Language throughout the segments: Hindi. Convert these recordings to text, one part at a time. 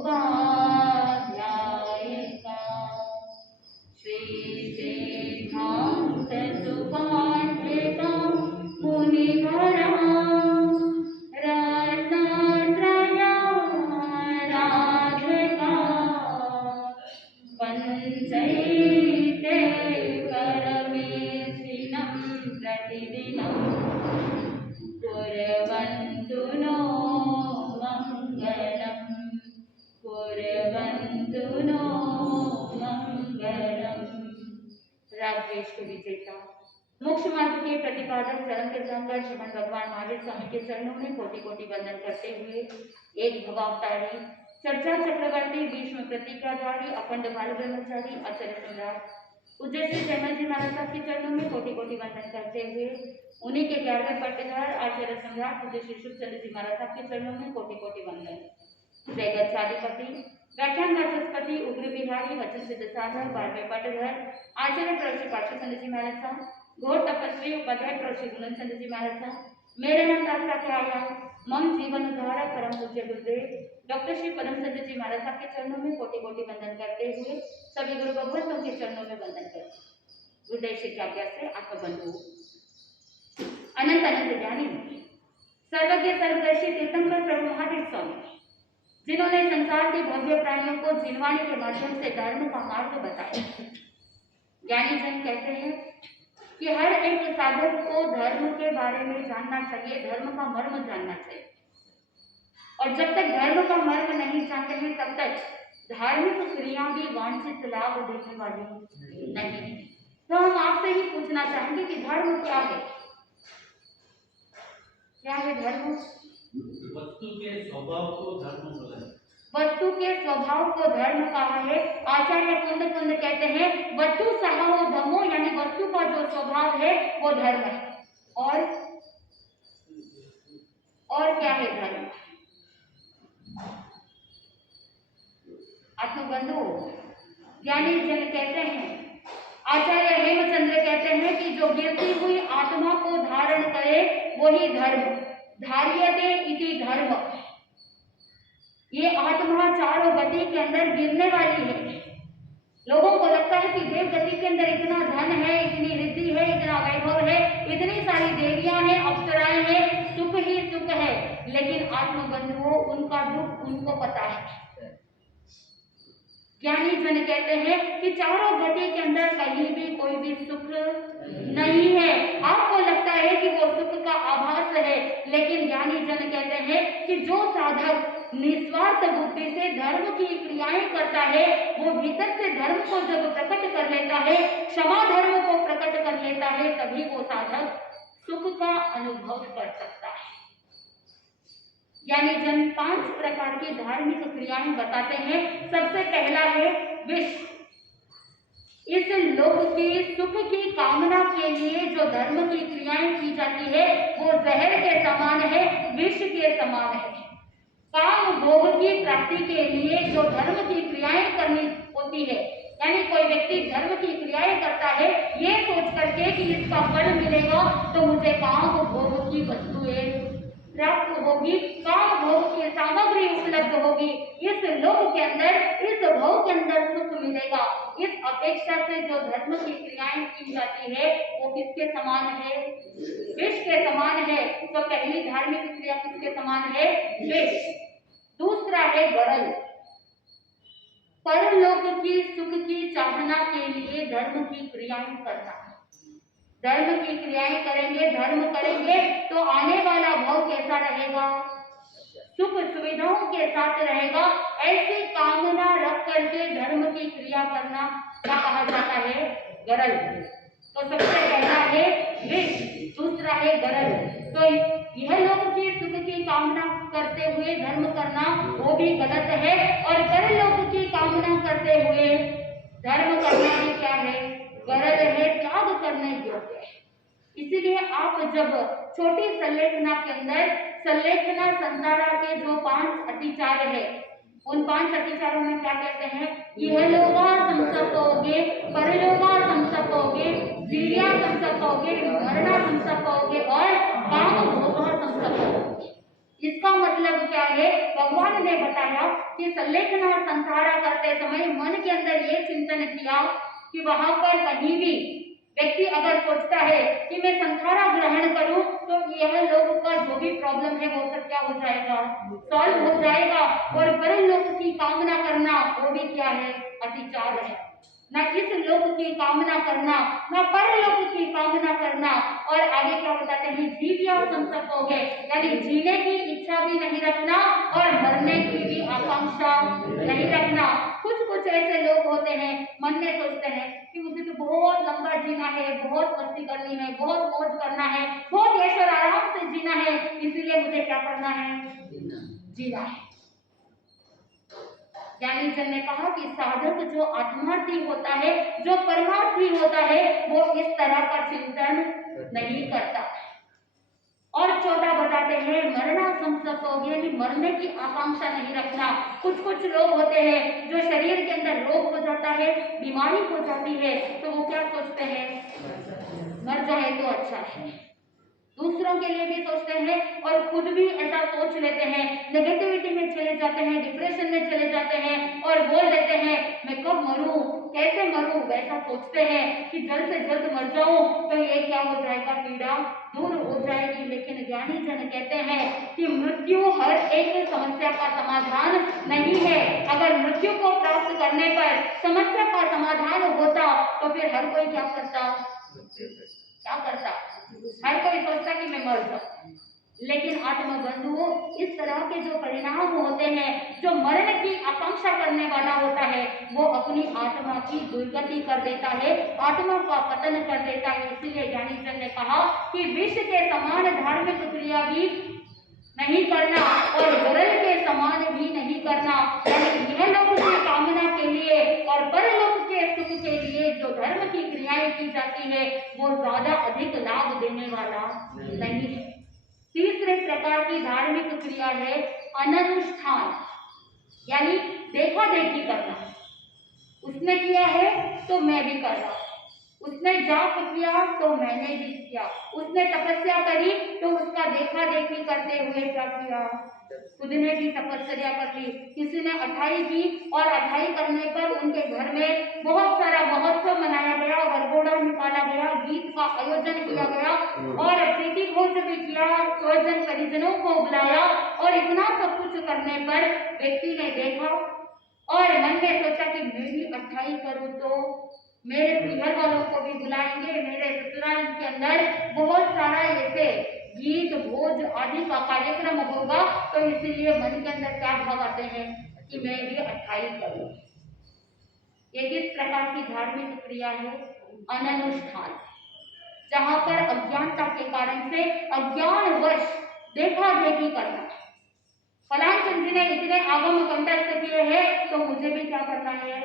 उपाध्यायिका श्री सिद्धांत सुपाठ्यका मुनिवरा रत्नत्रया राधिका पंचैते परमेशिनं प्रतिदिनं कुर्वन्तु नो मंगलम् कुर्वन्तु नो मंगलम्। रागद्वेष के विजेता मोक्ष मार्ग के प्रतिपादक चरण तीर्थंकर श्रीमद् भगवान महावीर स्वामी के चरणों में कोटि कोटि वंदन करते हुए एक भगावतारी चर्चा चक्रवर्ती भीष्म प्रतिज्ञाधारी अखंड बाल ब्रह्मचारी आचार्य सम्राट पूज्य श्री जयमल जी महाराज साहब के चरणों में कोटि कोटि वंदन करते हुए उन्हीं के 11वें पट्टेदार आचार्य सम्राट पूज्य श्री शुभचंद्र जी महाराज साहब के चरणों में कोटि कोटि वंदन। जय गच्छाधिपति व्याख्यान वाचस्पति उग्र बिहारी वचन सिद्ध साधक 12वें पट्टेदार आचार्य प्रश्री पार्श्वचंद्र जी महाराज साहब घोर तपस्वी उपाध्याय प्रश्री गुणचंद्र जी महाराज साहब मेरे नाम दास्ता के आया मम जीवन उद्धारक परम पूज्य गुरुदेव डॉक्टर श्री परमचंद्र जी महाराज साहब के चरणों में कोटि कोटि वंदन करते हुए सभी गुरु भगवंतों के चरणों में वंदन करते गुरुदेव श्री आज्ञा से आत्मबंधु अनंत अनंत ज्ञानी सर्वज्ञ सर्वदर्शी तीर्थंकर प्रभु महावीर स्वामी जिन्होंने संसार के भव्य प्राणियों को जिनवाणी के माध्यम से धर्म का मार्ग बताया। ज्ञानी जन कहते हैं कि हर एक साधक को धर्म के बारे में जानना चाहिए, धर्म का मर्म जानना चाहिए और जब तक धर्म का मर्म नहीं जानते हैं तब तक धार्मिक क्रिया भी वांछित लाभ देने वाली नहीं। तो हम आपसे ही पूछना चाहेंगे कि धर्म क्या है? क्या है धर्म? वस्तु के स्वभाव को धर्म बोला है। वस्तु के स्वभाव को धर्म कहा है। आचार्य कुंद कुंद कहते हैं वस्तु स्वभाव धर्मो यानी वस्तु का जो स्वभाव है वो धर्म है। और क्या है धर्म? आत्मबंधु ज्ञानी जन कहते हैं आचार्य हेमचंद्र कहते हैं कि जो गिरती हुई आत्मा को धारण करे वही धर्म धार्यते इति धर्म। ये आत्मा चारों गति के अंदर गिरने वाली है। लोगों को लगता है कि देव गति के अंदर इतना धन है, इतनी रिद्धि है, इतना वैभव है, इतनी सारी देवियां हैं, अप्सराएं हैं, सुख ही सुख है, लेकिन आत्मबंधुओं उनका दुख उनको पता है। ज्ञानी जन कहते हैं कि चारों गति के अंदर कहीं भी कोई भी सुख नहीं है। आपको लगता है कि वो सुख का आभास है, लेकिन ज्ञानी जन कहते हैं कि जो साधक निस्वार्थ बुद्धि से धर्म की क्रियाएं करता है वो भीतर से धर्म को जब प्रकट कर लेता है, क्षमा धर्म को प्रकट कर लेता है, तभी वो साधक सुख का अनुभव कर सकता है। यानी जन 5 प्रकार की धार्मिक क्रियाएं बताते हैं। सबसे पहला है विष। इस लोक के सुख की कामना के लिए जो धर्म की क्रियाएं की जाती है वो जहर के समान है, विष के समान है। काम भोग की प्राप्ति के लिए जो धर्म की क्रियाएं करनी होती है, यानी कोई व्यक्ति धर्म की क्रियाएं करता है ये सोच करके कि इसका फल मिलेगा तो मुझे काम भोग की वस्तुएं प्राप्त होगी, काम भोग की सामग्री उपलब्ध होगी, इस लोक के अंदर, इस भोग के अंदर सुख मिलेगा। इस अपेक्षा से जो धर्म की क्रियाएं की जाती है वो किसके समान है? विष के समान है। तो पहली धार्मिक क्रिया किसके समान है? विष। दूसरा है गरल। परलोक की सुख की चाहना के लिए धर्म की क्रियाएं करना। धर्म की क्रियाएं करेंगे, धर्म करेंगे तो आने वाला भव कैसा रहेगा? सुख सुविधाओं के साथ रहेगा। ऐसी कामना रख करके धर्म की क्रिया करना क्या कहा जाता है? गरल। तो सबसे पहला है विष, दूसरा है गरल। तो यह लोग की सुख की कामना करते हुए धर्म करना वो भी गलत है, और परलोक की कामना करते हुए धर्म करना भी क्या है? गरल है, त्याग करने योग्य है। इसीलिए आप जब छोटी संलेखना के अंदर संलेखना संसारा के जो 5 अतिचार है, उन 5 अतिचारों में क्या कहते हैं? यह लोगा संसर्गोगे, परलोगा संसर्गोगे, वीर्या संसर्गोगे, मरणा संसर्गोगे और काम भोगा संसर्गोगे। इसका मतलब क्या है? भगवान ने बताया कि संलेखना संधारा करते समय मन के अंदर ये चिंतन किया कि वहां पर कहीं भी व्यक्ति अगर सोचता है कि मैं संधारा ग्रहण करूं तो यह लोग का जो भी प्रॉब्लम है वो सब क्या हो जाएगा? सॉल्व हो जाएगा। और परलोक की कामना करना वो भी क्या है? अतिचार है। न इस लोक की कामना करना, न परलोक की कामना करना। और आगे क्या बताते हैं? जीविया संसर्ग यानी जीने की इच्छा भी नहीं रखना और मरने की भी आकांक्षा नहीं रखना। कुछ ऐसे लोग होते हैं मन में सोचते हैं कि मुझे तो बहुत लंबा जीना है, बहुत मस्ती करनी है, बहुत मौज करना है, बहुत ऐशो आराम से जीना है, इसीलिए मुझे क्या करना है? जीना है। ज्ञानी जन ने कहा कि साधक जो आत्मार्थी होता है, जो परमार्थी होता है, वो इस तरह का चिंतन नहीं करता। और चौथा बताते हैं मरना संसर्ग यानी मरने की आकांक्षा नहीं रखना। कुछ लोग होते हैं जो शरीर के अंदर रोग हो जाता है, बीमारी हो जाती है, तो वो क्या सोचते हैं? मर जाए तो अच्छा है। दूसरों के लिए भी सोचते हैं और खुद भी ऐसा सोच लेते हैं, नेगेटिविटी में चले जाते हैं, डिप्रेशन में चले जाते हैं और बोल देते हैं मैं कब मरूं, कैसे मरूं, वैसा सोचते हैं कि जल्द से जल्द मर जाऊं तो ये क्या हो जाएगा? पीड़ा दूर हो जाएगी। लेकिन ज्ञानी जन कहते हैं कि मृत्यु हर एक समस्या का समाधान नहीं है। अगर मृत्यु को प्राप्त करने पर समस्या का समाधान होता तो फिर हर कोई क्या करता? हर कोई सोचता कि मैं मर जाऊं। लेकिन आत्मबंधुओं, इस तरह के जो परिणाम होते हैं, जो मरण की आकांक्षा करने वाला होता है, वो अपनी आत्मा की दुर्गति कर देता है, आत्मा का पतन कर देता है। इसीलिए ज्ञानी जन ने कहा कि विष के समान धार्मिक क्रिया भी नहीं करना और गरल के समान भी नहीं करना। यानी यह लोक की कामना के लिए और परलोक के सुख के लिए जो धर्म की क्रियाएं की जाती है वो ज्यादा अधिक लाभ देने वाला नहीं है। तीसरे प्रकार की धार्मिक क्रिया है अनुष्ठान, यानी देखा देखी करना। उसने किया है तो मैं भी कर रहा हूं, उसने जाप किया तो मैंने भी किया, उसने तपस्या करी तो उसका देखा देखी करते हुए क्या किया? खुद ने भी तपस्या कर ली। किसी ने अठाई की और अठाई करने पर उनके घर में बहुत सारा महोत्सव मनाया गया, वरघोड़ा निकाला गया, गीत का आयोजन किया गया और प्रीति भोज भी किया, स्वजन परिजनों को बुलाया और इतना सब कुछ करने पर व्यक्ति ने देखा और मन में सोचा कि मैं भी अठाई करूं तो मेरे परिवार वालों को भी बुलाएंगे, मेरे ससुराल के अंदर बहुत सारा ऐसे गीत भोज आदि का कार्यक्रम होगा, तो इसीलिए मन के अंदर क्या भाव आते हैं कि मैं भी अठाई करूं। ये किस प्रकार की धार्मिक क्रिया है? अनुष्ठान, जहां पर अज्ञानता के कारण से अज्ञानवश देखा देखी करना। फलान चंद जी ने इतने आगम कंठस्थ किए हैं तो मुझे भी क्या करना है?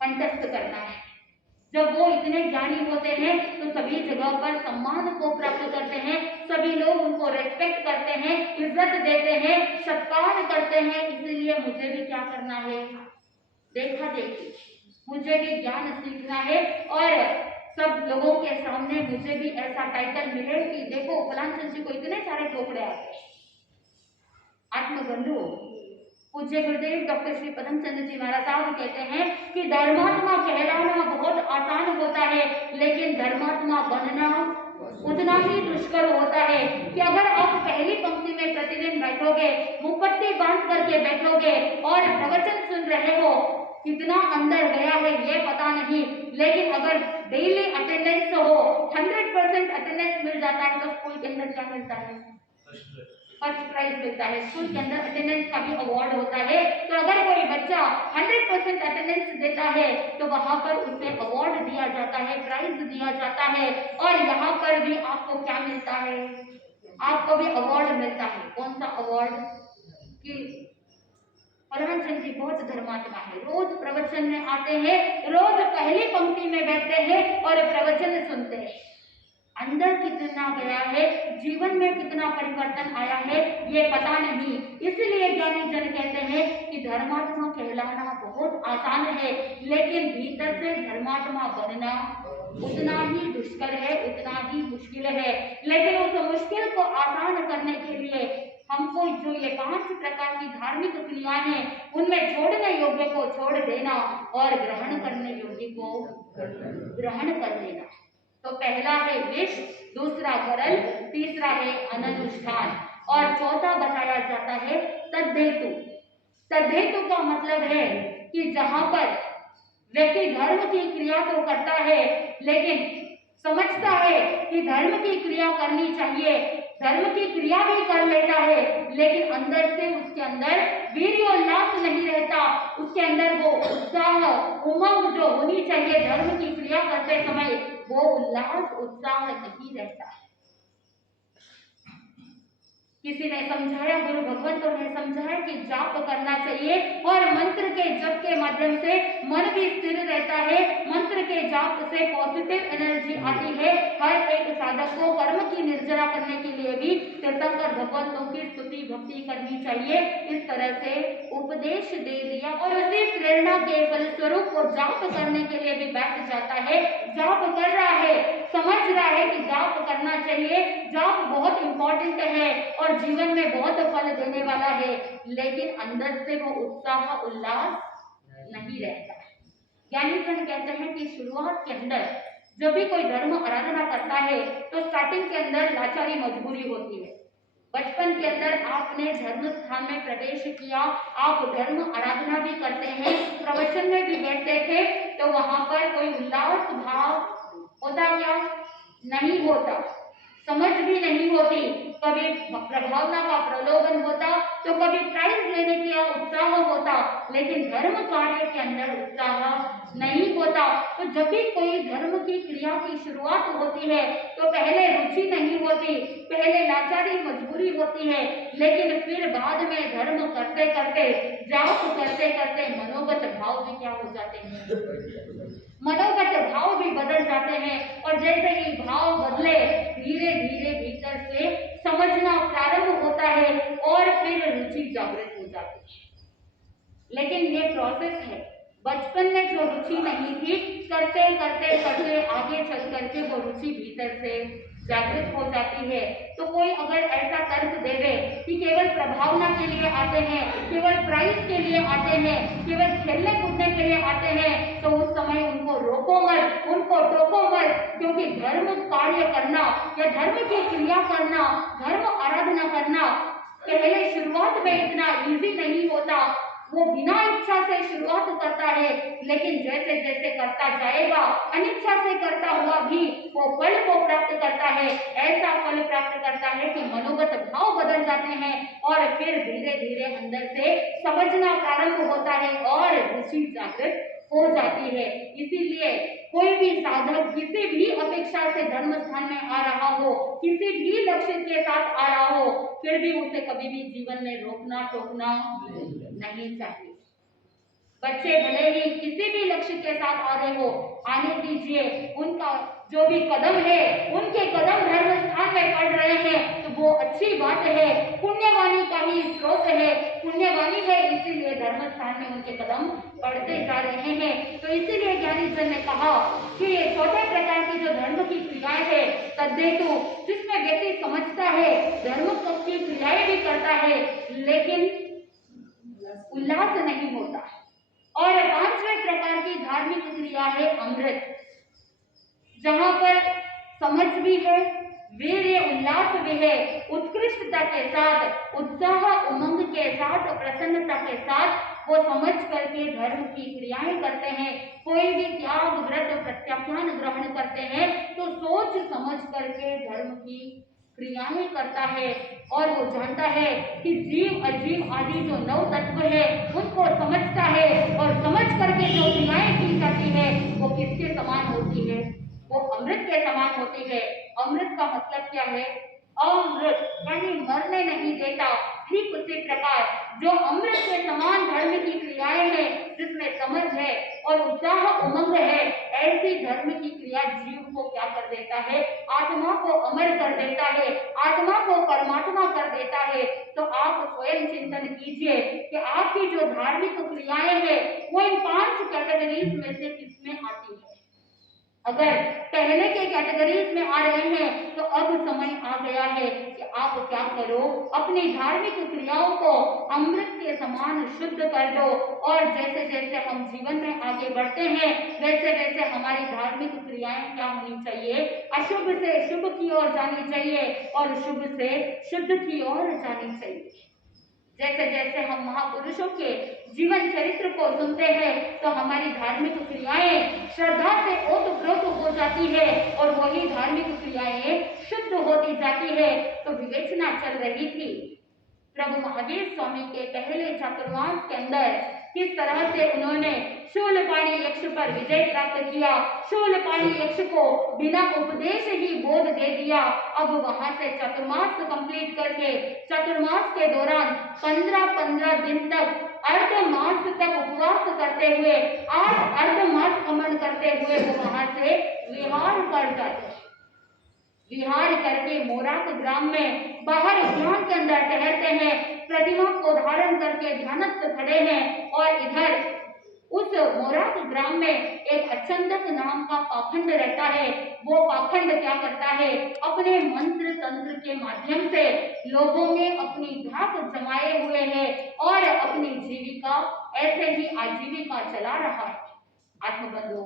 कंठस्थ करना है। जब वो इतने ज्ञानी होते हैं तो सभी जगह पर सम्मान को प्राप्त करते हैं, सभी लोग उनको रेस्पेक्ट करते हैं, इज्जत देते हैं, सत्कार करते हैं। इसलिए मुझे भी क्या करना है? देखा देखी, मुझे भी ज्ञान सीखना है और सब लोगों के सामने मुझे भी ऐसा टाइटल मिले कि देखो फलान चंद जी को इतने सारे ठोकरे आते हैं। आत्मबंधु पूज्य गुरुदेव डॉक्टर श्री पदमचंद जी महाराज साहब कहते हैं कि धर्मात्मा कहलाना बहुत आसान होता है, लेकिन धर्मात्मा बनना उतना ही दुष्कर होता है। कि अगर आप पहली पंक्ति में प्रतिदिन बैठोगे, मुपत्ती बांध करके बैठोगे और प्रवचन सुन रहे हो, कितना अंदर गया है ये पता नहीं, लेकिन अगर डेली अटेंडेंस हो, 100% अटेंडेंस मिल जाता है तो स्कूल के अंदर क्या मिलता है? फर्स्ट प्राइज मिलता है। स्कूल के अंदर अटेंडेंस का भी अवार्ड होता है। तो अगर कोई बच्चा 100% अटेंडेंस देता है तो वहां पर उसे अवार्ड दिया जाता है, प्राइज दिया जाता है। और यहाँ पर भी आपको क्या मिलता है? आपको भी अवार्ड मिलता है। कौन सा अवार्ड? कि फलान चंद जी बहुत धर्मात्मा है, रोज प्रवचन में आते हैं, रोज पहली पंक्ति में बैठते हैं और प्रवचन सुनते हैं। अंदर कितना गया है, जीवन में कितना परिवर्तन आया है ये पता नहीं। इसलिए ज्ञानी जन कहते हैं कि धर्मात्मा कहलाना बहुत आसान है, लेकिन भीतर से धर्मात्मा बनना उतना ही दुष्कर है, उतना ही मुश्किल है। लेकिन उस मुश्किल को आसान करने के लिए हमको जो ये 5 प्रकार की धार्मिक क्रियाएं हैं उनमें छोड़ने योग्य को छोड़ देना और ग्रहण करने योग्य को ग्रहण कर लेना। तो पहला है विष, दूसरा गरल, तीसरा है अनुष्ठान और चौथा बताया जाता है तद्धेतु। तद्धेतु का मतलब है कि जहां पर व्यक्ति धर्म की क्रिया तो करता है लेकिन समझता है कि धर्म की क्रिया करनी चाहिए, धर्म की क्रिया भी कर लेता है, लेकिन अंदर से उसके अंदर वीर्योल्लास नहीं रहता, उसके अंदर वो उत्साह उमंग जो होनी चाहिए धर्म की क्रिया करते समय वो उल्लास उत्साह नहीं रहता। किसी ने समझाया, गुरु भगवंतों ने समझाया कि जाप करना चाहिए और मंत्र के जप के माध्यम से मन भी स्थिर रहता है, मंत्र के जाप से पॉजिटिव एनर्जी आती है। हर एक साधक को कर्म की निर्जरा करने के लिए भी तीर्थंकर भगवंतों की स्तुति भक्ति करनी चाहिए। इस तरह से उपदेश दे दिया और उसी प्रेरणा के फलस्वरूप वो जाप करने के लिए भी बैठ जाता है, जाप कर रहा है, समझ रहा है कि जाप करना चाहिए, जाप बहुत इंपॉर्टेंट है और जीवन में बहुत फल देने वाला है, लेकिन अंदर से वो उत्साह उल्लास नहीं रहता। ज्ञानी जन कहते हैं कि शुरुआत के अंदर जब भी कोई धर्म आराधना करता है तो स्टार्टिंग के अंदर लाचारी मजबूरी होती है। बचपन के अंदर आपने धर्म स्थान में प्रवेश किया, आप धर्म आराधना भी करते हैं, प्रवचन में भी बैठते थे, तो वहां पर कोई उल्लास भाव होता क्या? नहीं होता, समझ भी नहीं होती, कभी प्रभावना का प्रलोभन होता तो कभी प्राइज लेने का उत्साह होता, लेकिन धर्म कार्य के अंदर उत्साह नहीं होता। तो जब भी कोई धर्म की क्रिया की शुरुआत होती है तो पहले रुचि नहीं होती, पहले लाचारी मजबूरी होती है, लेकिन फिर बाद में धर्म करते करते जाप करते करते मनोगत भाव भी क्या हो जाते हैं, मनोगत भाव भी बदल जाते हैं और जैसे ही भाव बदले धीरे धीरे भीतर से समझना प्रारंभ होता है और फिर रुचि जागृत हो जाती है। लेकिन ये प्रोसेस है, बचपन में जो रुचि नहीं थी करते करते करते आगे चल करके वो रुचि भीतर से जागृत हो जाती है। तो कोई अगर ऐसा तर्क देवे कि केवल प्रभावना के लिए आते हैं, केवल प्राइज के लिए आते हैं, केवल खेलने कूदने के लिए आते हैं, तो उस समय उनको रोको मत, उनको टोको मत, क्योंकि धर्म कार्य करना या धर्म की क्रिया करना, धर्म आराधना करना पहले शुरुआत में इतना इजी नहीं होता। वो बिना इच्छा से शुरुआत करता है, लेकिन जैसे जैसे करता जाएगा अनिच्छा से करता हुआ भी वो फल को प्राप्त करता है। ऐसा फल प्राप्त करता है कि मनोगत भाव बदल जाते हैं और फिर धीरे धीरे अंदर से समझना प्रारंभ होता है और रुचि जागृत हो जाती है। इसीलिए कोई भी साधक किसी भी अपेक्षा से धर्म स्थान में आ रहा हो, किसी भी लक्ष्य के साथ आ रहा हो, फिर भी उसे कभी भी जीवन में रोकना टोकना नहीं चाहिए। बच्चे भले ही किसी भी लक्ष्य के साथ आ रहे हो, आने दीजिए, उनका जो भी कदम है, उनके कदम धर्म स्थान में पड़ रहे हैं तो वो अच्छी बात है, पुण्यवाणी का ही स्रोत है, पुण्यवाणी है, इसीलिए धर्म स्थान में उनके कदम पड़ते जा रहे हैं। तो इसीलिए ज्ञानी जन ने कहा कि ये चौथे प्रकार की जो धर्म की क्रियाएं है तद्धेतु, जिसमें व्यक्ति समझता है, धर्म की क्रियाएं भी करता है, लेकिन उल्लास नहीं होता। और पांचवें प्रकार की धार्मिक क्रिया है अमृत, जहां पर समझ भी है, वीर्य उल्लास भी है, उत्कृष्टता के साथ, उत्साह उमंग के साथ, प्रसन्नता के साथ वो समझ करके धर्म की क्रियाएं करते हैं। कोई भी त्याग व्रत प्रत्याख्यान ग्रहण करते हैं तो सोच समझ करके धर्म की क्रियाएं करता है और वो जानता है कि जीव अजीव आदि जो 9 तत्व है उनको समझता है और समझ करके जो क्रियाएं की जाती है वो किसके समान होती है, वो अमृत के समान होती है। अमृत का मतलब क्या है? अमृत यानी मरने नहीं देता। ठीक उसी प्रकार जो अमृत के समान धर्म की क्रियाएं हैं, जिसमें समझ है और उत्साह उमंग है, ऐसी धर्म की क्रिया जीव को क्या कर देता है? आत्मा को अमर कर देता है, आत्मा को परमात्मा कर देता है। तो आप स्वयं चिंतन कीजिए कि आपकी जो धार्मिक क्रियाएं हैं वो इन 5 कैटेगरीज में से किसमें आती है। अगर पहले के कैटेगरीज में आ रहे हैं तो अब समय आ गया है कि आप क्या करो, अपनी धार्मिक क्रियाओं को अमृत के समान शुद्ध कर दो, और जैसे जैसे हम जीवन में आगे बढ़ते हैं वैसे वैसे हमारी धार्मिक क्रियाएं क्या होनी चाहिए, अशुभ से शुभ की ओर जानी चाहिए और शुभ से शुद्ध की ओर जानी चाहिए। जैसे जैसे हम महापुरुषों के जीवन चरित्र को सुनते हैं तो हमारी धार्मिक क्रियाएं श्रद्धा से ओतप्रोत हो जाती है और वही धार्मिक क्रियाएं शुद्ध होती जाती है। तो विवेचना चल रही थी प्रभु महावीर स्वामी के पहले चातुर्मास के अंदर किस तरह से उन्होंने शूलपाणी यक्ष पर विजय प्राप्त किया, शूलपाणी यक्ष को बिना उपदेश ही बोध दे दिया। अब वहां से चातुर्मास कंप्लीट करके चातुर्मास के दौरान 15-15 दिन तक अर्धमास तक उपवास करते हुए 8 अर्धमास गमन करते हुए वो वहां से विहार कर जाते हैं। विहार करके मोराक ग्राम में बाहर उद्यान के अंदर टहलते हैं, प्रतिमा को धारण करके ध्यानस्थ खड़े हैं, और इधर उस मोराक ग्राम में एक अचंदक नाम का पाखंड रहता है। वो पाखंड क्या करता है, अपने मंत्र तंत्र के माध्यम से लोगों में अपनी धाक जमाए हुए है और अपनी जीविका ऐसे ही आजीविका चला रहा है। आत्मबंधु,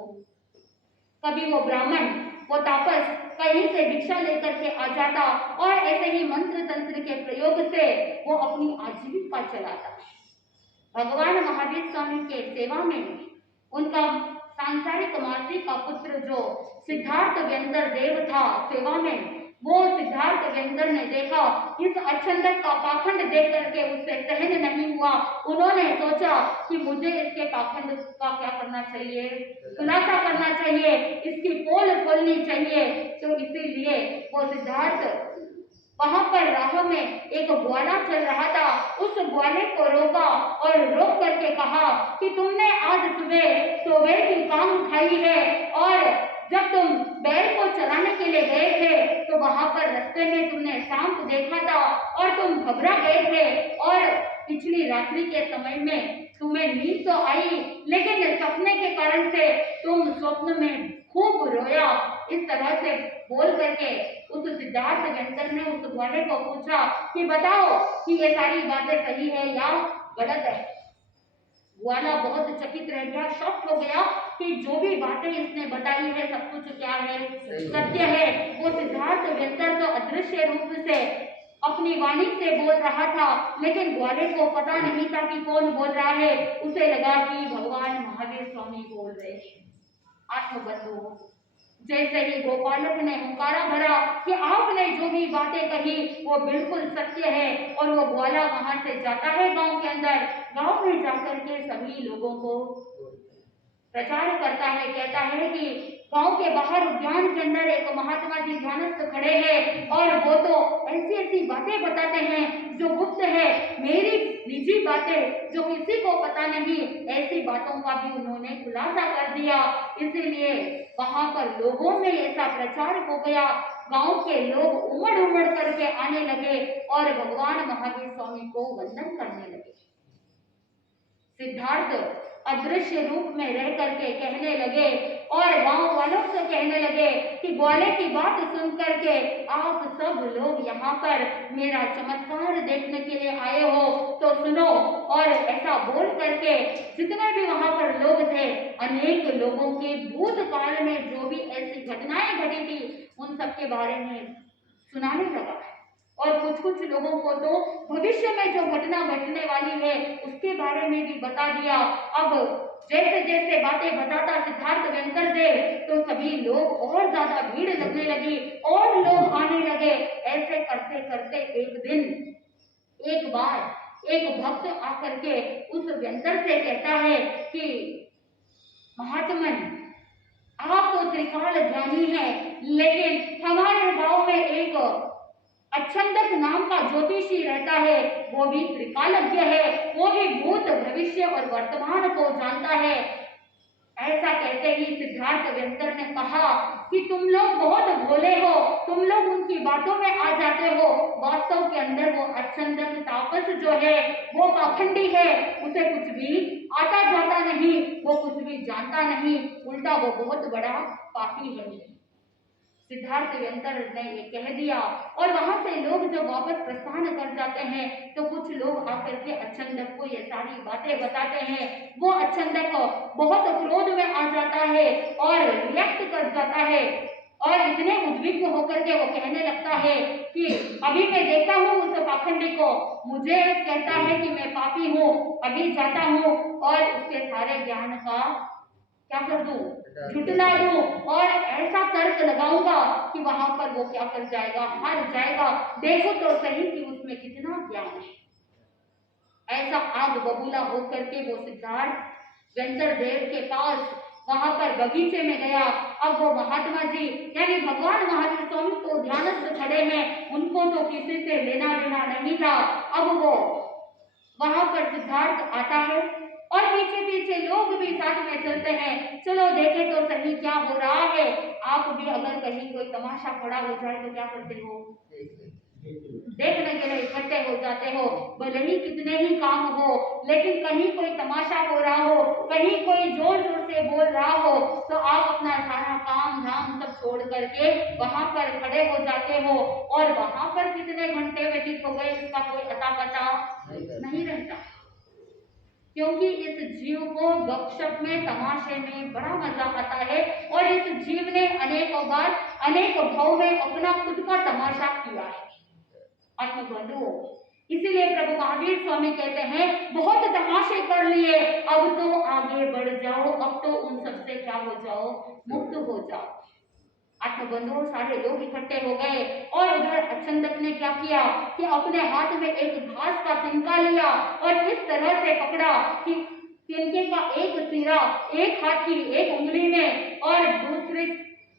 कभी वो ब्राह्मण वो तापस कहीं से भिक्षा लेकर के आ जाता और ऐसे ही मंत्र तंत्र के प्रयोग से वो अपनी आजीविका चलाता। भगवान महावीर स्वामी के सेवा में उनका सांसारिक मासी का पुत्र जो सिद्धार्थ व्यंतर देव था सेवा में, वो सिद्धार्थ व्यंतर ने देखा इस अचंदक का पाखंड देख करके उससे सहन नहीं हुआ। उन्होंने सोचा कि मुझे इसके पाखंड का क्या करना चाहिए, खुलासा करना चाहिए, इसकी पोल खोलनी चाहिए। तो इसीलिए वो सिद्धार्थ वहां पर राह में एक ग्वाला चल रहा था, उस ग्वाले को रोका और रोक करके कहा कि तुमने आज सुबह सुबह की काम खाई है और जब तुम बैल को चराने के लिए गए थे तो वहां पर रास्ते में तुमने सांप देखा था और तुम घबरा गए थे, और पिछली रात्रि के समय में तुम्हें नींद तो आई लेकिन सपने के कारण से तुम स्वप्न में खूब रोया। इस तरह से बोल करके उस सिद्धार्थ व्यंतर ने उस ग्वाले को पूछा कि बताओ कि ये सारी बातें सही है या गलत है। ग्वाला बहुत चकित रह गया, शॉक्ड हो गया कि जो भी बातें इसने बताई है सब कुछ क्या है, सत्य है। वो सिद्धार्थ व्यंतर तो अदृश्य रूप से अपनी वाणी से बोल रहा था, लेकिन ग्वाले को पता नहीं था कि कौन बोल रहा है। उसे लगा कि भगवान महावीर स्वामी बोल रहे हैं। आत्मबंधु, जैसे ही गोपालक ने हुंकारा भरा कि आपने जो भी बातें कही वो बिल्कुल सत्य है, और वो ग्वाला वहां से जाता है गांव के अंदर, गांव में जाकर के सभी लोगों को प्रचार करता है, कहता है कि गांव के बाहर उद्यान के अंदर एक महात्मा जी ध्यानस्थ खड़े हैं और वो तो ऐसी ऐसी बातें बताते हैं जो गुप्त है, मेरी निजी बातें जो किसी को पता नहीं, ऐसी बातों का भी उन्होंने खुलासा कर दिया। इसीलिए वहां पर लोगों में ऐसा प्रचार हो गया, गांव के लोग उमड़ उमड़ करके आने लगे और भगवान महावीर स्वामी को वंदन करने लगे। सिद्धार्थ अदृश्य रूप में रह करके कहने लगे और गांव वालों से कहने लगे कि ग्वाले की बात सुन करके आप सब लोग यहाँ पर मेरा चमत्कार देखने के लिए आए हो तो सुनो। और ऐसा बोल करके जितने भी वहां पर लोग थे, अनेक लोगों के भूतकाल में जो भी ऐसी घटनाएं घटी थी उन सब के बारे में सुनाने लगा, और कुछ कुछ लोगों को तो भविष्य में जो घटना घटने वाली है उसके बारे में भी बता दिया। अब जैसे जैसे बातें बताता सिद्धार्थ व्यंतर देव तो सभी लोग और ज्यादा भीड़ लगने लगी और लोग आने लगे। ऐसे करते करते एक दिन एक बार एक भक्त आकर के उस व्यंतर से कहता है कि महात्मन, आप तो त्रिकाल ज्ञानी है, लेकिन हमारे गांव में एक अचंदक नाम का ज्योतिषी रहता है, वो भी त्रिकालज्ञ है, वो भी भूत भविष्य और वर्तमान को जानता है। ऐसा कहते ही सिद्धार्थ व्यंतर ने कहा कि तुम लोग बहुत भोले हो, तुम लोग उनकी बातों में आ जाते हो, वास्तव के अंदर वो अचंदक तापस जो है वो पाखंडी है, उसे कुछ भी आता जाता नहीं, वो कुछ भी जानता नहीं, उल्टा वो बहुत बड़ा पापी है। सिद्धार्थ व्यंतर ने ये कह दिया और वहां से लोग जब वापस प्रस्थान कर जाते हैं तो कुछ लोग आकर के अच्छंदक को ये सारी बातें बताते हैं। वो अच्छंदक बहुत क्रोध में आ जाता है और रिएक्ट कर जाता है और इतने उद्विग्न होकर के वो कहने लगता है कि अभी मैं देखता हूँ उस पाखंडी को, मुझे कहता है कि मैं पापी हूँ, अभी जाता हूँ और उसके सारे ज्ञान का क्या कर दूं, झुठला दूं और ऐसा तर्क लगाऊंगा कि वहां पर वो क्या कर जाएगा, हार जाएगा। देखो तो सही कि उसमें कितना ज्ञान है। ऐसा आग बबूला होकर के वो सिद्धार्थ व्यंतर देव के पास वहां पर बगीचे में गया। अब वो महात्मा जी यानी भगवान महावीर स्वामी तो ध्यानस्थ खड़े हैं, उनको तो किसी से लेना देना नहीं था। अब वो वहां पर सिद्धार्थ आता है और पीछे पीछे लोग भी साथ में चलते हैं, चलो देखे तो सही क्या हो रहा है। आप भी अगर कहीं कोई तमाशा खड़ा हो जाए तो क्या करते हो, देखने के लिए इकट्ठे हो जाते हो, भले ही कितने ही काम हो, लेकिन कहीं कोई तमाशा हो रहा हो, कहीं कोई जोर जोर से बोल रहा हो तो आप अपना सारा काम धाम सब छोड़ करके वहां पर खड़े हो जाते हो और वहां पर कितने घंटे व्यतीत हो गए इसका कोई अता पता नहीं रहता, क्योंकि इस जीव को गपशप में तमाशे में बड़ा मजा आता है और इस जीव ने अनेकों बार अनेक भाव में अपना खुद का तमाशा किया है। आत्मबंधुओं, इसीलिए प्रभु महावीर स्वामी कहते हैं बहुत तमाशे कर लिए, अब तो आगे बढ़ जाओ, अब तो उन सबसे क्या हो जाओ, मुक्त हो जाओ। आत्मबंधुओं, सारे लोग इकट्ठे हो गए और उधर अच्छंदक ने क्या किया कि अपने हाथ में एक घास का तिनका लिया और इस तरह से पकड़ा कि तिनके का एक सिरा एक हाथ की एक उंगली में और दूसरे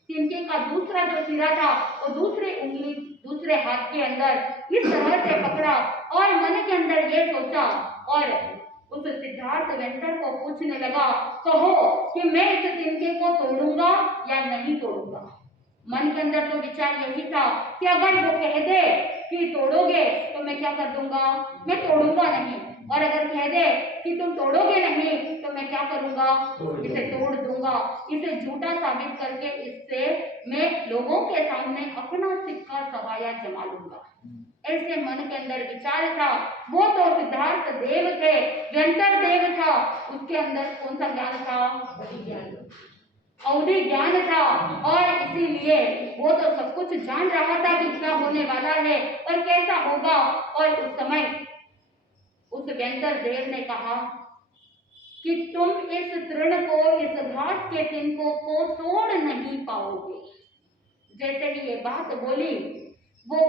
तिनके का दूसरा जो सिरा था वो दूसरी उंगली दूसरे हाथ के अंदर इस तरह से पकड़ा और मन के अंदर ये सोचा और उस सिद्धार्थ व्यंतर को पूछने लगा, कहो कि मैं इस तिनके को तोड़ूंगा या नहीं तोड़ूंगा। मन के अंदर तो विचार यही था कि अगर वो कह दे कि तोड़ोगे तो मैं क्या कर दूंगा, मैं तोड़ूंगा नहीं, और अगर कह दे कि तुम तोड़ोगे नहीं तो मैं क्या करूंगा, इसे तोड़ दूंगा, इसे झूठा साबित करके इससे मैं लोगों के सामने अपना सिक्का सवाया जमा लूंगा। ऐसे मन के अंदर विचार था। वो तो सिद्धार्थ देव थे, व्यंतर देव था, उसके अंदर कौन सा ज्ञान था, अवधि ज्ञान था और इसीलिए वो तो सब कुछ जान रहा था कि क्या होने वाला है और कैसा होगा। और उस समय उस व्यंतर देव ने कहा कि तुम इस तृण को, इस घास के तिनकों को तोड़ नहीं पाओगे। जैसे ही ये बात बोली वो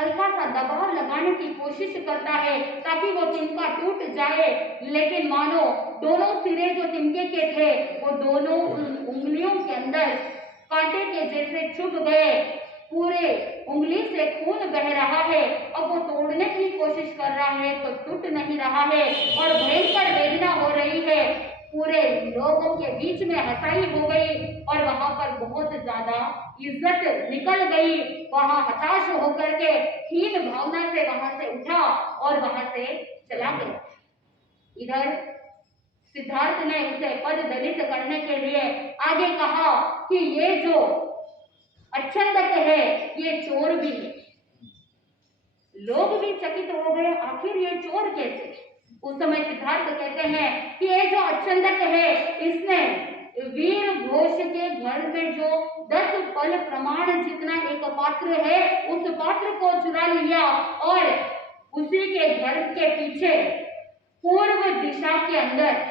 हल्का सा दबाव लगाने की कोशिश करता है ताकि वो तिनका टूट जाए, लेकिन मानो दोनों सिरे जो तिनके के थे वो दोनों उंगलियों के अंदर कांटे के जैसे चुभ गए, पूरे उंगली से खून बह रहा है। अब वो तोड़ने की कोशिश कर रहा है तो टूट नहीं रहा है और भयंकर वेदना हो रही है। पूरे लोगों के बीच में हंसाई हो गई और वहां पर बहुत ज्यादा इज्जत निकल गई। वहां हताश होकर के हीन भावना से वहां से उठा और वहां से चला गया। इधर सिद्धार्थ ने उसे पद दलित करने के लिए आगे कहा कि ये जो अच्छंदक है ये चोर भी है। लोग भी चकित हो गए, आखिर ये चोर कैसे। उस समय सिद्धार्थ कहते हैं कि ये जो अच्छंदक है इसने वीर घोष के घर में जो 10 फल प्रमाण जितना एक पात्र है उस पात्र को चुरा लिया और उसी के घर के पीछे पूर्व दिशा के अंदर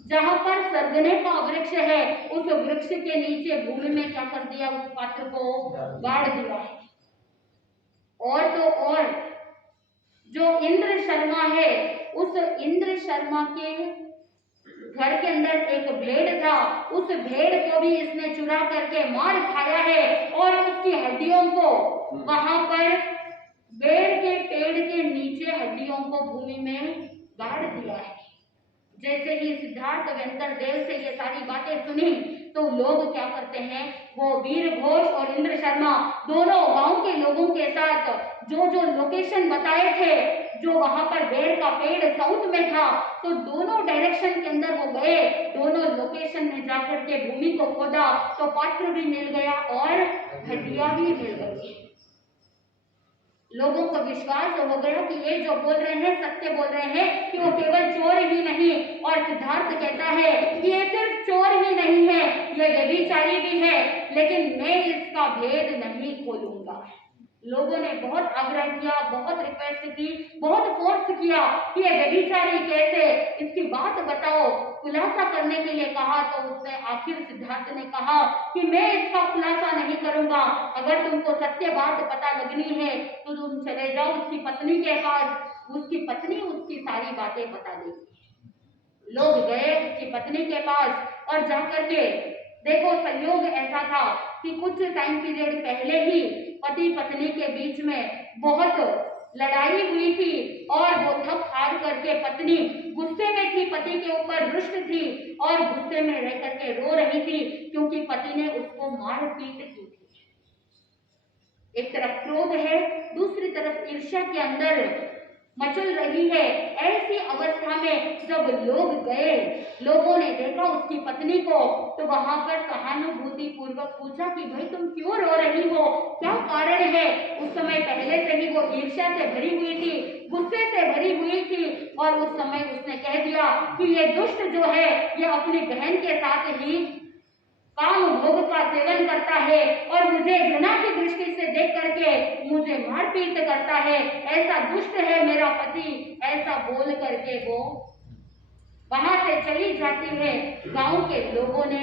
जहां पर सरगने का वृक्ष है उस वृक्ष के नीचे भूमि में क्या कर दिया, उस पात्र को गाड़ दिया है। और तो और जो इंद्र शर्मा है उस इंद्र शर्मा के घर के अंदर एक भेड़ था, उस भेड़ को भी इसने चुरा करके मार खाया है और उसकी हड्डियों को वहां पर बेर के पेड़ के नीचे हड्डियों को भूमि में गाड़ दिया है। जैसे ही सिद्धार्थ व्यंतर देव से ये सारी बातें सुनी तो लोग क्या करते हैं, वो वीर घोष और इंद्र शर्मा दोनों गांव के लोगों के साथ जो जो लोकेशन बताए थे, जो वहां पर बेर का पेड़ साउथ में था, तो दोनों डायरेक्शन के अंदर वो गए, दोनों लोकेशन में जाकर के भूमि को खोदा तो पात्र भी मिल गया और हड्डियां भी मिल गई। लोगों को विश्वास हो गया कि ये जो बोल रहे हैं सत्य बोल रहे हैं, कि वो केवल चोर ही नहीं। और सिद्धार्थ कहता है कि ये सिर्फ चोर ही नहीं है, ये व्यभिचारी भी है, लेकिन मैं इसका भेद नहीं खोलूंगा। लोगों ने बहुत आग्रह किया, बहुत रिक्वेस्ट की, बहुत फोर्स किया कि ये व्यभिचारी कैसे, इसकी बात बताओ, खुलासा करने के लिए कहा। तो उसने आखिर सिद्धार्थ ने कहा कि मैं इसका खुलासा नहीं करूंगा, अगर तुमको सत्य बात पता लगनी है तो तुम चले जाओ उसकी पत्नी के पास, उसकी पत्नी उसकी सारी बातें बता देगी। लोग गए उसकी पत्नी के पास और जाकर के देखो, संयोग ऐसा था कि कुछ टाइम पीरियड पहले ही पति पत्नी के बीच में बहुत लड़ाई हुई थी और वो थक हार करके पत्नी गुस्से में थी, पति के ऊपर रुष्ट थी और गुस्से में रह करके रो रही थी क्योंकि पति ने उसको मार पीट की थी। एक तरफ क्रोध है, दूसरी तरफ ईर्ष्या के अंदर मचल रही है। ऐसी अवस्था में जब लोग गए, लोगों ने देखा उसकी पत्नी को, तो वहां पर सहानुभूति पूर्वक पूछा कि भाई तुम क्यों रो रही हो, क्या कारण है। उस समय पहले से ही वो ईर्ष्या से भरी हुई थी, गुस्से से भरी हुई थी और उस समय उसने कह दिया कि ये दुष्ट जो है ये अपनी बहन के साथ ही काम भोग का सेवन करता है और मुझे घृणा की दृष्टि से देख करके मुझे मारपीट करता है, ऐसा दुष्ट है मेरा पति। ऐसा बोल करके वो वहां से चली जाती है। गांव के लोगों ने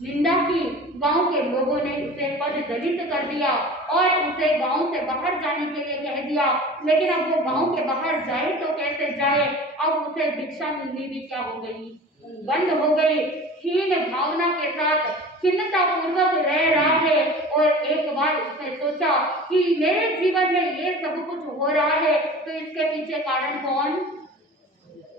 निंदा की, गांव के लोगों ने उसे पद दलित कर दिया और उसे गांव से बाहर जाने के लिए कह दिया। लेकिन अब वो गांव के बाहर जाए तो कैसे जाए, अब उसे भिक्षा मिलनी भी क्या हो गई, बंद हो गई। हीन भावना के साथ खिन्नता पूर्वक रह रहा है और एक बार उसने सोचा कि मेरे जीवन में ये सब कुछ हो रहा है तो इसके पीछे कारण कौन।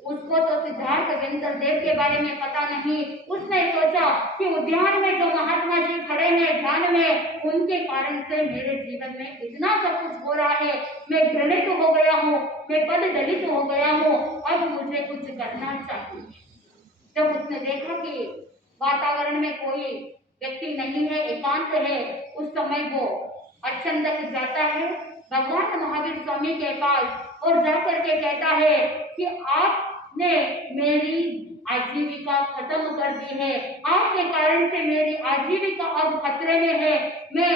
उसको तो सिद्धार्थ देव के बारे में पता नहीं। उसने सोचा कि उद्यान में जो महात्मा जी खड़े हैं ध्यान में, उनके कारण से मेरे जीवन में इतना सब कुछ हो रहा है, मैं घृणित हो गया हूँ, मैं पद दलित हो गया हूँ, अब मुझे कुछ करना चाहिए। जब उसने देखा कि वातावरण में कोई व्यक्ति नहीं है, एकांत है, उस समय वो अचंतक जाता है भगवान महावीर स्वामी के पास और जाकर के कहता है कि आपने मेरी आजीविका खत्म कर दी है, आपके कारण से मेरी आजीविका अब खतरे में है, मैं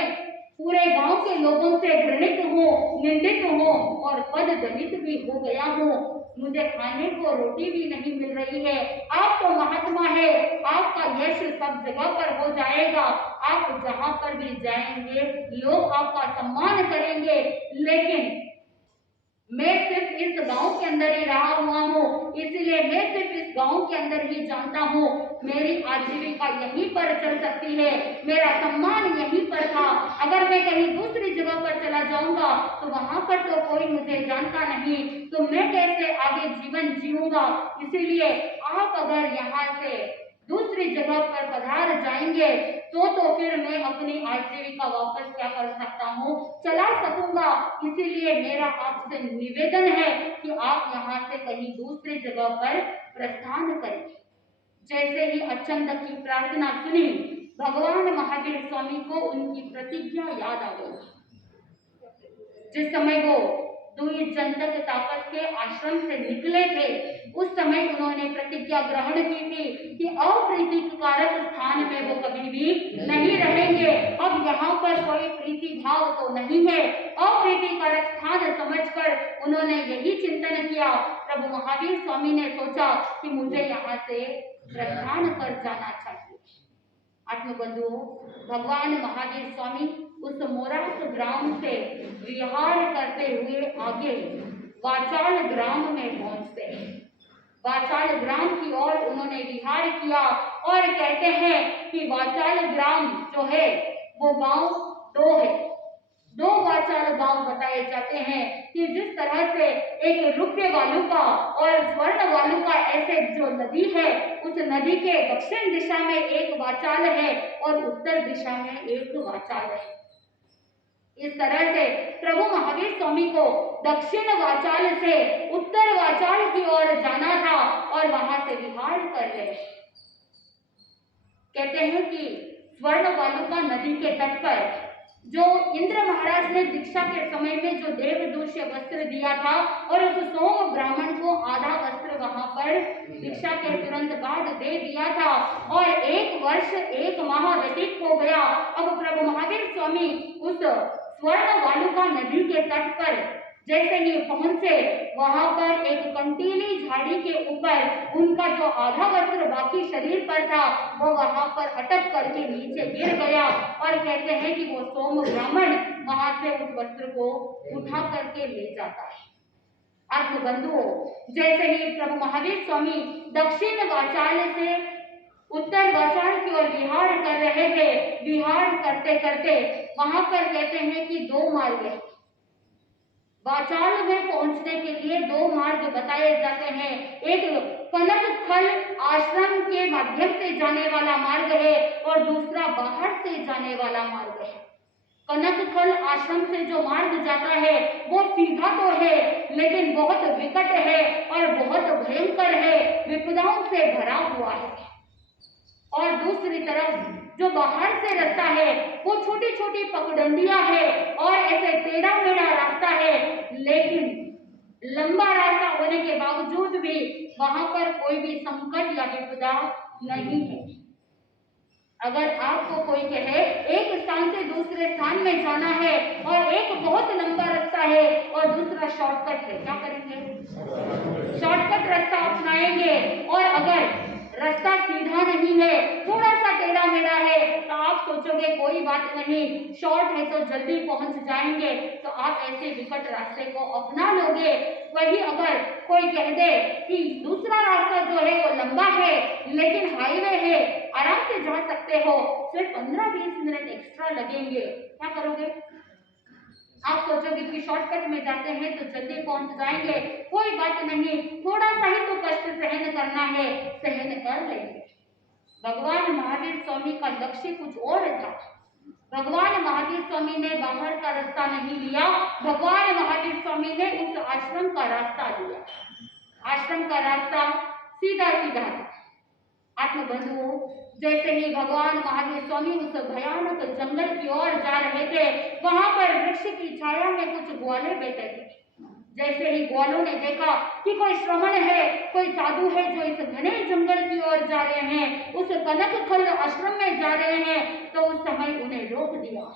पूरे गांव के लोगों से घृणित हूँ, निंदित हूँ और पद दलित भी हो गया हूँ, मुझे खाने को रोटी भी नहीं मिल रही है। आप तो महात्मा है, आपका यश सब जगह पर हो जाएगा, आप जहां पर भी जाएंगे लोग आपका सम्मान करेंगे, लेकिन मैं सिर्फ इस गांव के अंदर ही रहा हुआ हूँ, इसलिए मैं सिर्फ इस गांव के अंदर ही जानता हूँ, मेरी आजीविका यहीं पर चल सकती है, मेरा सम्मान यहीं पर था। अगर मैं कहीं दूसरी जगह पर चला जाऊंगा तो वहां पर तो कोई मुझे जानता नहीं, तो मैं कैसे आगे जीवन जीऊंगा। इसीलिए आप अगर यहाँ से दूसरी जगह पर पधार जाएंगे तो फिर मैं अपनी आजीविका वापस क्या कर सकता हूँ, चला सकूंगा। इसीलिए मेरा आपसे निवेदन है कि आप यहाँ से कहीं दूसरी जगह पर प्रस्थान करें। जैसे ही अचंतक की प्रार्थना सुनी, भगवान महावीर स्वामी को उनकी प्रतिज्ञा याद आ गई। जिस समय वो द्विजंतक तापस के आश्रम से निकले थे, उस समय उन्होंने प्रतिज्ञा ग्रहण की थी कि अप्रीतिकारक स्थान में वो कभी भी नहीं रहेंगे। अब यहाँ पर कोई प्रीति भाव तो नहीं है, अप्रीतिकारक स्थान समझकर उन्होंने यही चिंतन किया। प्रभु महावीर स्वामी ने सोचा कि मुझे यहाँ से प्रस्थान कर जाना चाहिए। आत्मबंधुओं, भगवान महावीर स्वामी उस मोरास ग्राम से विहार करते हुए आगे वाचाल ग्राम में पहुंचते हैं। वाचाल ग्राम की ओर उन्होंने विहार किया और कहते हैं कि वाचाल ग्राम जो है वो गांव दो वाचाल गांव बताए जाते हैं कि जिस तरह से एक रुप्य वालुका और स्वर्ण वालुका ऐसे जो नदी है, उस नदी के दक्षिण दिशा में एक वाचाल है और उत्तर दिशा में एक वाचाल है। इस तरह से प्रभु महावीर स्वामी को दक्षिण वाचाल से उत्तर वाचाल की ओर जाना था और वहां से विहार कर गए। कहते हैं कि स्वर्ण वालुका नदी के तट पर जो इंद्र महाराज ने दीक्षा के समय में जो देवदूष्य वस्त्र दिया था और उस सोम ब्राह्मण को आधा वस्त्र वहां पर दीक्षा के तुरंत बाद दे दिया था और 1 वर्ष 1 माह व्यतीत हो गया। अब प्रभु महावीर स्वामी उस स्वर्ण वालुका नदी के तट पर जैसे ही पहुंचे, वहां पर एक कंटीली झाड़ी के ऊपर उनका जो आधा वस्त्र बाकी शरीर पर था वो वहां पर अटक करके नीचे गिर गया और कहते हैं कि वो सोम ब्राह्मण वहां से उस वस्त्र को उठा करके ले जाता है। आत्मबंधुओं, जैसे ही प्रभु महावीर स्वामी दक्षिण वाचाल से उत्तर वाचाल की ओर विहार कर रहे थे, विहार करते करते वहां पर कहते हैं कि 2 मार्ग है। वाचाल में पहुंचने के लिए 2 मार्ग बताए जाते हैं। एक कनकथल आश्रम के माध्यम से जाने वाला मार्ग है और दूसरा बाहर से जाने वाला मार्ग है। कनकथल आश्रम से जो मार्ग जाता है वो सीधा तो है लेकिन बहुत विकट है और बहुत भयंकर है, विपदाओं से भरा हुआ है। और दूसरी तरफ जो बाहर से रास्ता है वो छोटी छोटी पगडंडियां है और ऐसे टेढ़ा मेढ़ा रास्ता है, लेकिन लंबा रास्ता होने के बावजूद भी वहां पर कोई भी संकट या विपदा नहीं है। अगर आपको कोई कहे एक स्थान से दूसरे स्थान में जाना है और एक बहुत लंबा रास्ता है और दूसरा शॉर्टकट है, क्या करेंगे? शॉर्टकट रास्ता अपनाएंगे। और अगर रास्ता सीधा नहीं है, थोड़ा सा टेढ़ा मेढ़ा है, तो आप सोचोगे कोई बात नहीं, शॉर्ट है तो जल्दी पहुंच जाएंगे, तो आप ऐसे विकट रास्ते को अपना लोगे। वही अगर कोई कह दे कि दूसरा रास्ता जो है वो लंबा है लेकिन हाईवे है, आराम से जा सकते हो, सिर्फ 15-20 मिनट एक्स्ट्रा लगेंगे, क्या करोगे? आप सोचोगे कि शॉर्टकट में जाते हैं तो जल्दी पहुंच जाएंगे, कोई बात नहीं, थोड़ा सा ही तो कष्ट सहन करना है, सहन कर लेंगे। भगवान महावीर स्वामी का लक्ष्य कुछ और था। भगवान महावीर स्वामी ने बाहर का रास्ता नहीं लिया, भगवान महावीर स्वामी ने उस आश्रम का रास्ता लिया। आश्रम का रास्ता सीधा सीधा था। आत्मबंधुओं, जैसे ही भगवान महावीर स्वामी उस भयानक जंगल की ओर जा रहे थे, वहां पर वृक्ष की छाया में कुछ ग्वाले बैठे थे। जैसे ही ग्वालों ने देखा कि कोई श्रमण है, कोई साधु है जो इस घने जंगल की ओर जा रहे हैं, उस कनकथल आश्रम में जा रहे हैं, तो उस समय उन्हें रोक दिया।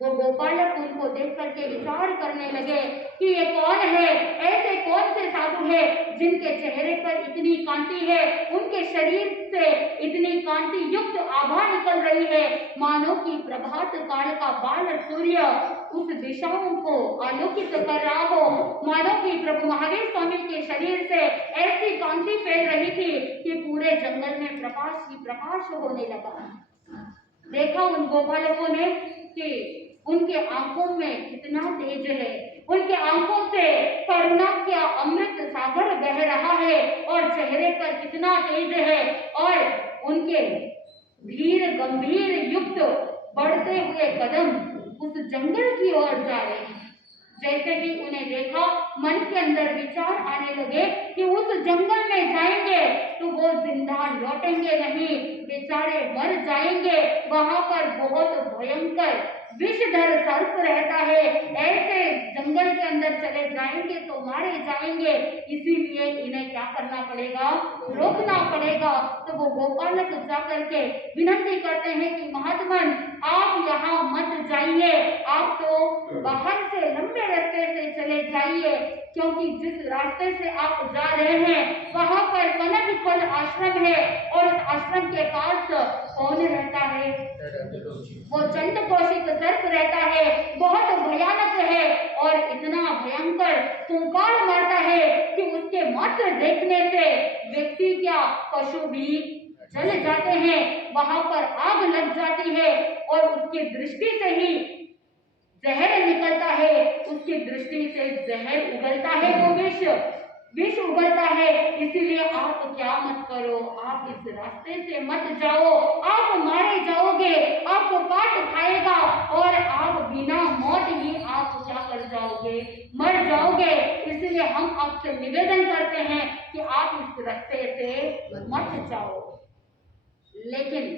वो गोपालक उनको देख करके विचार करने लगे कि ये कौन है, ऐसे कौन से साधु है जिनके चेहरे पर इतनी कांति है, उनके शरीर से इतनी कांति युक्त आभा निकल रही है, मानो कि प्रभात काल का बाल सूर्य उस दिशाओं को आलोकित कर रहा हो, मानो कि प्रभु महावीर स्वामी के शरीर से ऐसी कांति फैल रही थी कि पूरे जंगल में प्रकाश ही प्रकाश होने लगा। देखा उन गोपालकों ने कि उनके आंखों में कितना तेज है, उनके आंखों से करुणा का अमृत सागर बह रहा है और चेहरे पर कितना तेज है और उनके धीर गंभीर युक्त बढ़ते हुए कदम उस जंगल की ओर जा रहे हैं। जैसे ही उन्हें देखा, मन के अंदर विचार आने लगे कि उस जंगल में जाएंगे तो वो जिंदा लौटेंगे नहीं, बेचारे मर जाएंगे, वहां पर बहुत भयंकर विषधर सर्प रहता है, ऐसे जंगल के अंदर चले जाएंगे तो मारे जाएंगे, इसीलिए इन्हें क्या करना पड़ेगा? रोकना पड़ेगा। तो वो गोपालक जा करके विनती करते हैं कि महात्मन, आप यहाँ मत जाइए, आप तो बाहर से लंबे रास्ते से चले जाइए, क्योंकि जिस रास्ते से आप जा रहे हैं वहां पर कनकथल आश्रम है और उस आश्रम के पास कौन रहता है? वो चंडकोशिक सर्प रहता है, बहुत भयानक है और इतना भयंकर फुंकार मारता है कि उसके मात्र देखने से व्यक्ति क्या पशु भी जल जाते हैं, वहां पर आग लग जाती है और उसकी दृष्टि से ही जहर निकलता है, उसकी दृष्टि से जहर उगलता है वो विष। विष उगलता है। इसीलिए आप क्या मत करो, आप इस रास्ते से मत जाओ, आप मारे जाओगे, आपको काट खाएगा और आप बिना मौत ही आप क्या कर जाओगे, मर जाओगे। इसलिए हम आपसे निवेदन करते हैं कि आप इस रास्ते से मत जाओ। लेकिन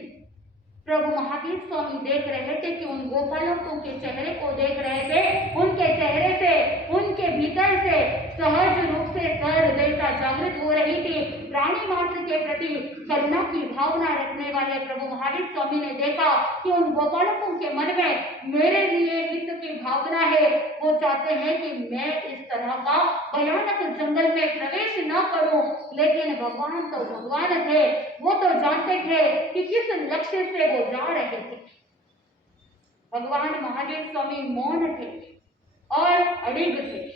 प्रभु महावीर स्वामी देख रहे थे कि उन गोपालकों के चेहरे को देख रहे थे, उनके चेहरे से, उनके भीतर से सहज रूप से सहृदयता जागृत हो रही थी। प्राणी मात्र के प्रति करुणा की भावना रखने वाले प्रभु महावीर स्वामी ने देखा कि उन गोपालकों के मन में मेरे लिए हित की भावना है। वो चाहते हैं कि मैं इस तरह का भयानक जंगल में प्रवेश न करूं। लेकिन भगवान तो भगवान थे, वो तो जानते थे कि किस लक्ष्य से वो जा रहे थे। भगवान महावीर स्वामी मौन थे और अड़िग थे।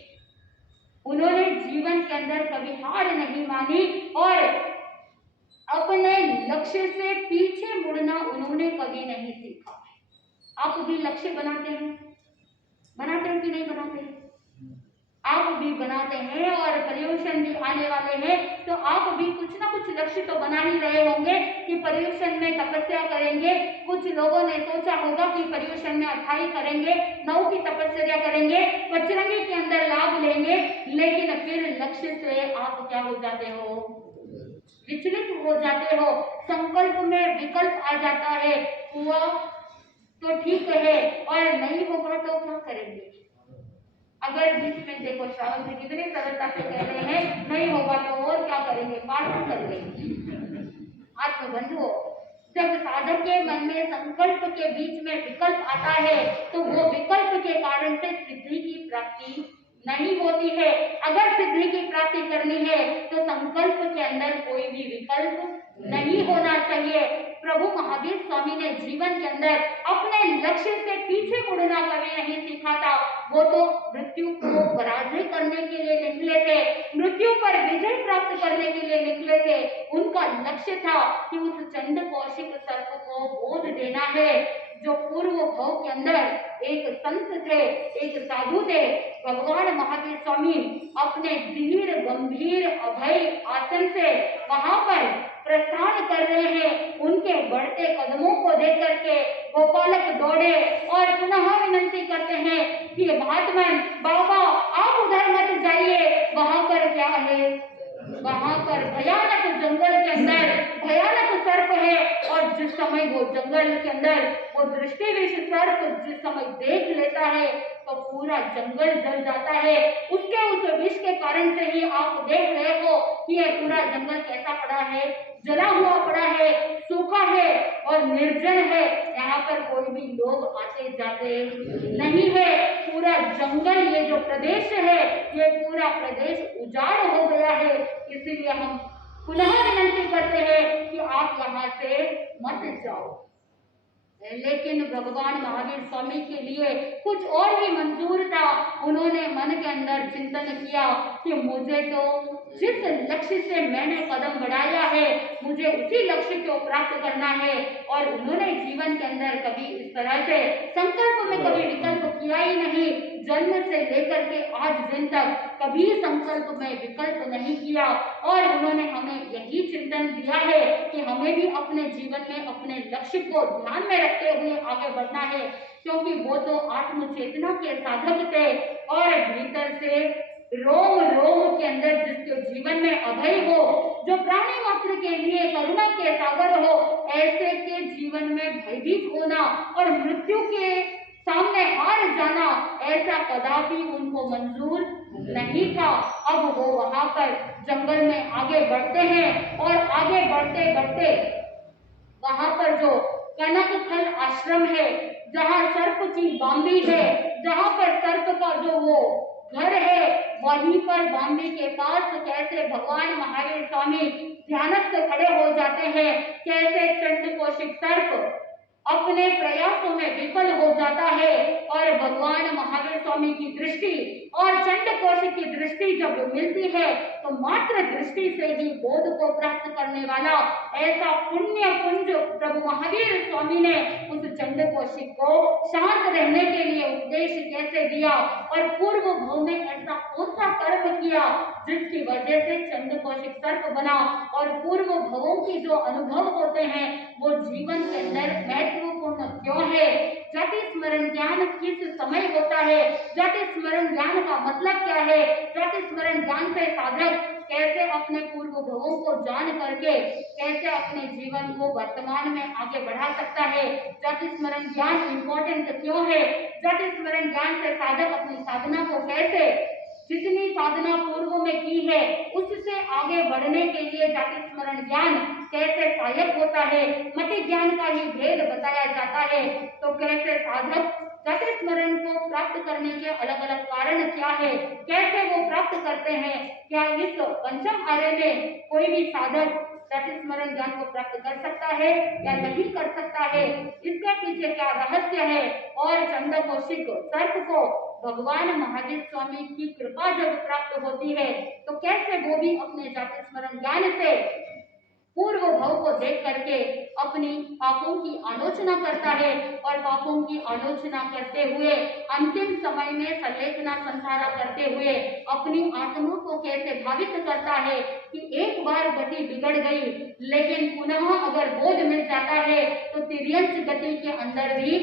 उन्होंने जीवन के अंदर कभी हार नहीं मानी और अपने लक्ष्य से पीछे मुड़ना उन्होंने कभी नहीं सीखा। आप भी लक्ष्य बनाते हैं कि नहीं बनाते? आप भी बनाते हैं और पर्युषण भी आने वाले हैं, तो आप भी कुछ ना कुछ लक्ष्य तो बना ही रहे होंगे कि पर्युषण में तपस्या करेंगे। कुछ लोगों ने सोचा होगा कि पर्युषण में 28 करेंगे, 9 की तपस्या करेंगे, पचरंगी के अंदर लाभ लेंगे। लेकिन फिर लक्ष्य से आप क्या हो जाते हो, विचलित हो जाते हो। संकल्प में विकल्प आ जाता है, हुआ तो ठीक है और नहीं होगा तो क्या करेंगे। अगर बीच में देखो श्रावण जी कितने सरलता से कह रहे हैं नहीं होगा तो और क्या करेंगे, प्रार्थना कर लेंगे। आत्मबंधुओं, जब साधक के मन में संकल्प के बीच में विकल्प आता है तो वो विकल्प के कारण से सिद्धि की प्राप्ति नहीं होती है। अगर सिद्धि की प्राप्ति करनी है तो संकल्प के अंदर कोई भी विकल्प नहीं होना चाहिए। प्रभु महावीर स्वामी ने जीवन के अंदर अपने लक्ष्य से पीछे मुड़ना कभी नहीं सीखा था। वो तो मृत्यु को पराजय करने के लिए निकले थे, मृत्यु पर विजय प्राप्त करने के लिए निकले थे। उनका लक्ष्य था कि उस चंड कौशिक सर्प को बोध देना है, जो पूर्व भाव के अंदर एक संत थे, एक साधु थे। भगवान महावीर स्वामी अपने धीर गंभीर अभय आसन से वहां पर प्रस्थान कर रहे हैं। उनके बढ़ते कदमों को देख करके गोपालक दौड़े और पुनः विनती करते हैं कि महात्मन बाबा आप उधर मत जाइए, वहां पर क्या है, वहां पर भयानक जंगल के अंदर भयानक सर्प है। और जिस समय वो जंगल के अंदर वो दृष्टि विष सर्प जिस समय देख लेता है तो पूरा जंगल जल जाता है। उसके उस विष के कारण से ही आप देख रहे हो कि ये पूरा जंगल कैसा पड़ा है, जला हुआ पड़ा है, सूखा है और निर्जन है। यहाँ पर कोई भी लोग आते जाते नहीं है। पूरा जंगल, ये जो प्रदेश है, ये पूरा प्रदेश उजाड़ हो गया है। इसीलिए हम पुनः विनती करते हैं कि आप यहाँ से मत जाओ। लेकिन भगवान महावीर स्वामी के लिए कुछ और भी मंजूर था। उन्होंने मन के अंदर चिंतन किया कि मुझे तो जिस लक्ष्य से मैंने कदम बढ़ाया है मुझे उसी लक्ष्य को प्राप्त करना है। और उन्होंने जीवन के अंदर कभी इस तरह से संकल्प में कभी विकल्प किया ही नहीं। जन्म से लेकर के आज दिन तक कभी संकल्प में विकल्प नहीं किया। और उन्होंने हमें यही चिंतन दिया है कि हमें भी अपने जीवन में अपने लक्ष्य को ध्यान में रखते हुए आगे बढ़ना है, क्योंकि वो तो आत्म चेतना के साधक थे और भीतर से रोम रोम के अंदर जिसके जीवन में अभय हो, जो प्राणी मात्र के लिए करुणा के सागर हो, ऐसे के जीवन में भयभीत होना और मृत्यु के सामने हार जाना ऐसा कदापि उनको मंजूर नहीं था। अब वो वहां पर जंगल में आगे बढ़ते हैं और आगे बढ़ते बढ़ते वहां पर जो कनकथल आश्रम है, जहाँ सर्प की बांबी है, जहाँ पर सर्प का जो वो घर है, वहीं पर बांबी के पास कैसे भगवान महावीर स्वामी ध्यानस्थ खड़े हो जाते हैं, कैसे चंड कौशिक सर्प अपने प्रयासों में विफल हो जाता है और भगवान महावीर स्वामी की दृष्टि और चंड कौशिक की दृष्टि जब मिलती है तो मात्र दृष्टि से ही बोध को प्राप्त करने वाला ऐसा पुण्य पुंज प्रभु महावीर स्वामी ने उस चंड कौशिक को शांत रहने के लिए उपदेश कैसे दिया और पूर्व भाव में ऐसा कौन सा कर्म किया जिसकी वजह से चंड कौशिक सर्प बना और पूर्व भवों की जो अनुभव होते हैं वो जीवन के अंदर महत्वपूर्ण क्यों है, जाति स्मरण ज्ञान किस समय होता है, जाति स्मरण ज्ञान का मतलब क्या है, जाति स्मरण ज्ञान से साधक कैसे अपने पूर्व भवों को जान करके कैसे अपने जीवन को वर्तमान में आगे बढ़ा सकता है, जाति स्मरण ज्ञान इंपॉर्टेंट क्यों है, जाति स्मरण ज्ञान से साधक अपनी साधना को कैसे जितनी साधना पूर्व में की है उससे आगे बढ़ने के लिए जाति स्मरण ज्ञान कैसे सहायक होता है, मति ज्ञान का ही भेद बताया जाता है। तो कैसे साधक जाति स्मरण को प्राप्त करने के अलग अलग कारण क्या है, कैसे वो प्राप्त करते हैं, क्या इस पंचम आर्य में कोई भी साधक जाति स्मरण ज्ञान को प्राप्त कर सकता है या नहीं कर सकता है, इसके पीछे क्या रहस्य है। और चंड कौशिक सर्प को भगवान महावीर स्वामी की कृपा जब प्राप्त होती है तो कैसे वो भी अपने जाति स्मरण ज्ञान से पूर्व भाव को देख करके अपनी पापों की आलोचना करता है और पापों की आलोचना करते हुए अंतिम समय में सलेखना संसारा करते हुए अपनी आत्मा को कैसे भावित करता है कि एक बार गति बिगड़ गई लेकिन पुनः अगर बोध मिल जाता है तो तिर्यंच गति के अंदर भी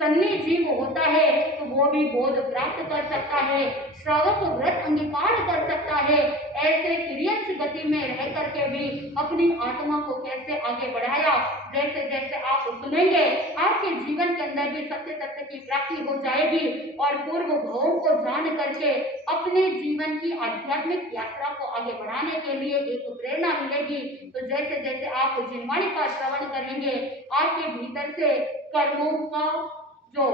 सन्नी जीव होता है तो वो भी बोध प्राप्त कर सकता है, श्रावक व्रत अंगीकार कर सकता है। ऐसे तिर्यंच गति में रह करके भी अपनी आत्मा को कैसे आगे बढ़ाया, जैसे जैसे आप सुनेंगे आपके जीवन के अंदर भी सत्य तत्व की प्राप्ति हो जाएगी और पूर्व भावों को जान करके अपने जीवन की आध्यात्मिक यात्रा को आगे बढ़ाने के लिए एक प्रेरणा मिलेगी। तो जैसे जैसे आप जिनवाणी का श्रवण करेंगे आपके भीतर से कर्मों का जो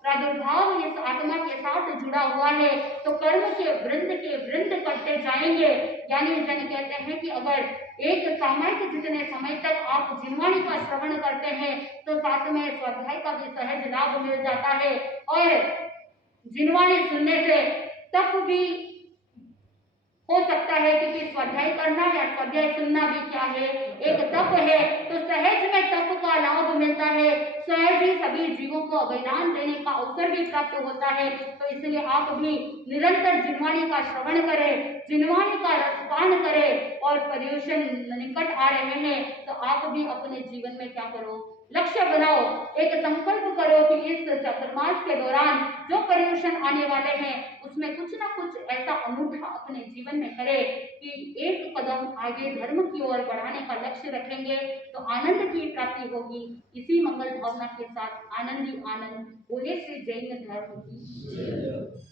प्रादुर्भाव इस आत्मा के साथ जुड़ा हुआ है तो कर्म के वृंद करते जाएंगे। यानी जन कहते हैं कि अगर एक सामयिक जितने समय तक आप जिनवाणी का श्रवण करते हैं तो साथ में स्वाध्याय का भी सहज लाभ मिल जाता है। और जिनवाणी सुनने से तप भी हो सकता है क्योंकि स्वाध्याय करना या स्वाध्याय सुनना भी क्या है, एक तप है। तो सहज में तप का लाभ मिलता है, सहज ही सभी जीवों को अभिदान देने का अवसर भी प्राप्त होता है। तो इसलिए आप भी निरंतर जिनवाणी का श्रवण करें, जिनवाणी का रसपान करें और पर्युषण निकट आ रहे हैं तो आप भी अपने जीवन में क्या करो, लक्ष्य बनाओ, एक संकल्प करो कि इस चातुर्मास के दौरान जो पर्युषण आने वाले हैं उसमें कुछ ना कुछ ऐसा अनूठा अपने जीवन में करें कि एक कदम आगे धर्म की ओर बढ़ाने का लक्ष्य रखेंगे तो आनंद की प्राप्ति होगी। इसी मंगल भावना के साथ आनंद ही आनंद बोले श्री जैन धर्म की।